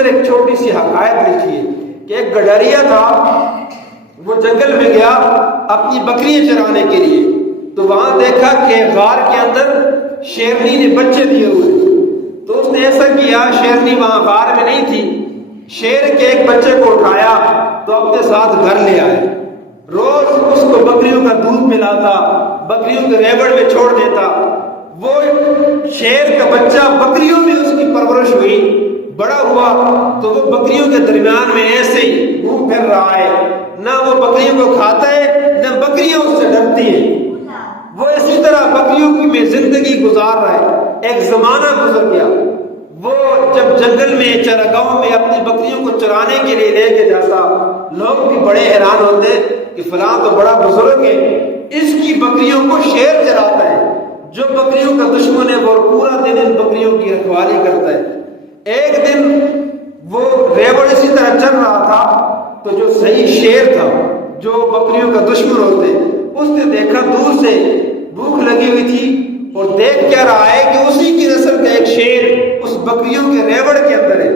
اندر ایک چھوٹی سی حقائق لکھی ہے کہ ایک گڈریا تھا، وہ جنگل میں گیا اپنی بکریاں چرانے کے لیے، تو وہاں دیکھا کہ غار کے اندر شیرنی نے بچے دیے ہوئے، تو اس نے ایسا کیا، شیرنی وہاں غار میں نہیں تھی، شیر کے ایک بچے کو اٹھایا تو اپنے ساتھ گھر لے آئے، روز اس کو بکریوں کا دودھ پلاتا، بکریوں کے ریوڑ میں چھوڑ دیتا، وہ شیر کا بچہ بکریوں میں اس کی پرورش ہوئی، بڑا ہوا تو وہ بکریوں کے درمیان میں ایسے ہی گھوم پھر رہا ہے، نہ وہ بکریوں کو کھاتا ہے نہ بکریاں اس سے ڈرتی ہیں، وہ اسی طرح بکریوں کی میں زندگی گزار رہا ہے۔ ایک زمانہ گزر گیا، وہ جب جنگل میں چراگاہوں میں اپنی بکریوں کو چرانے کے لیے لے کے جاتا، لوگ بھی بڑے حیران ہوتے کہ فلاں تو بڑا بزرگ ہے، اس کی بکریوں کو شیر چراتا ہے، جو بکریوں کا دشمن ہے وہ پورا دن ان بکریوں کی رکھوالی کرتا ہے۔ ایک دن وہ ریوڑ اسی طرح چل رہا تھا تو جو صحیح شیر تھا، جو بکریوں کا دشمن ہوتے، اس نے دیکھا دور سے بھوک لگی ہوئی تھی اور دیکھ کیا رہا ہے کہ اسی کی نسل کا ایک شیر اس بکریوں کے ریوڑ کے اندر ہے،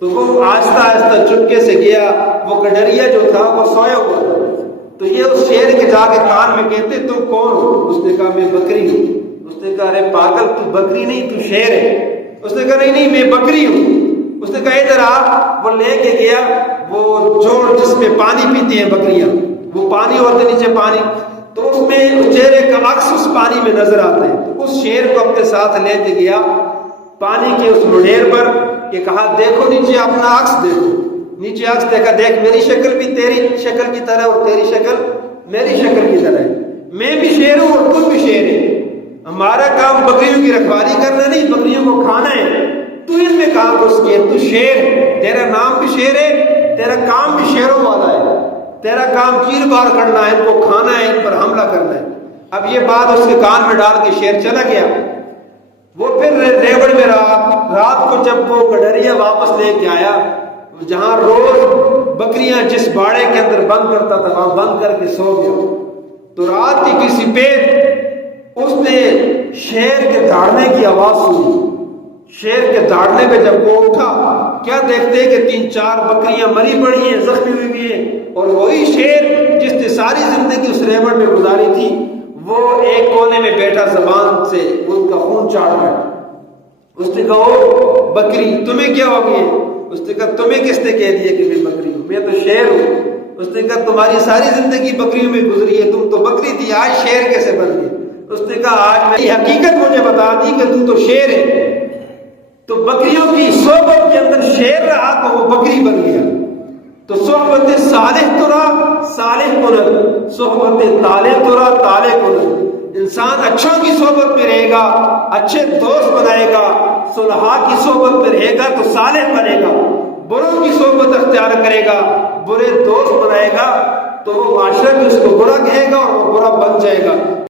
تو وہ آہستہ آہستہ چپکے سے گیا، وہ گڈریا جو تھا وہ سویا ہوا تھا، تو یہ اس شیر کے جا کے کان میں کہتے تم کون ہو؟ اس نے کہا میں بکری ہوں۔ اس نے کہا ارے پاگل، تو بکری نہیں تو شیر ہے۔ اس نے کہا نہیں میں بکری ہوں۔ اس نے کہا ادھر آ، وہ لے کے گیا وہ جوڑ جس میں پانی پیتی ہیں بکریاں، وہ پانی ہوتے نیچے پانی، تو اس میں چہرے کا عکس اس پانی میں نظر آتا ہے، تو اس شیر کو اپنے ساتھ لے کے گیا پانی کے اس لڈیر پر کہ کہا دیکھو نیچے اپنا عکس دیکھو، نیچے عکس دیکھا، دیکھ میری شکل بھی تیری شکل کی طرح اور تیری شکل میری شکل کی طرح ہے، میں بھی شیر ہوں اور تو بھی شیر ہے، ہمارا کام بکریوں کی رکھوالی کرنا نہیں، بکریوں کو کھانا ہے، تو ان میں کام گھس گیا، تو شیر، تیرا نام بھی شیر ہے، تیرا کام بھی شیروں والا ہے، تیرا کام چیر بار کرنا ہے، ان کو کھانا ہے، ان پر حملہ کرنا ہے۔ اب یہ بات اس کے کان میں ڈال کے شیر چلا گیا، وہ پھر ریوڑ میں رات کو جب وہ گڈریا واپس لے کے آیا، جہاں روز بکریاں جس باڑے کے اندر بند کرتا تھا وہاں بند کر کے سو گیا، تو رات کی کسی پیر اس نے شیر کے دھاڑنے کی آواز سنی، شیر کے دھاڑنے پہ جب وہ اٹھا، کیا دیکھتے کہ 3-4 بکریاں مری پڑی ہیں، زخمی ہوئی بھی ہیں، اور وہی شیر جس نے ساری زندگی اس ریوڑ میں گزاری تھی وہ ایک کونے میں بیٹھا زبان سے اس کا خون چاٹ رہا ہے۔ اس نے کہا او بکری تمہیں کیا ہو گیا؟ اس نے کہا تمہیں کس نے کہہ دیا کہ میں بکری ہوں؟ میں تو شیر ہوں۔ اس نے کہا تمہاری ساری زندگی بکریوں میں گزری ہے، تم تو بکری تھی، آج شیر کیسے بن گئی؟ اس نے کہا آج میری حقیقت مجھے بتا دی کہ تو شیر ہے، تو بکریوں کی صحبت کے اندر شیر رہا تو وہ بکری بن گیا، تو صحبت صالح تو رہا صالح کنن، صحبت طالح تو رہا طالح کنن۔ انسان اچھوں کی صحبت میں رہے گا، اچھے دوست بنائے گا، صلحاء کی صحبت میں رہے گا تو صالح بنے گا، بروں کی صحبت اختیار کرے گا، برے دوست بنائے گا تو وہ معاشرہ بھی اس کو برا کہے گا اور وہ برا بن جائے گا۔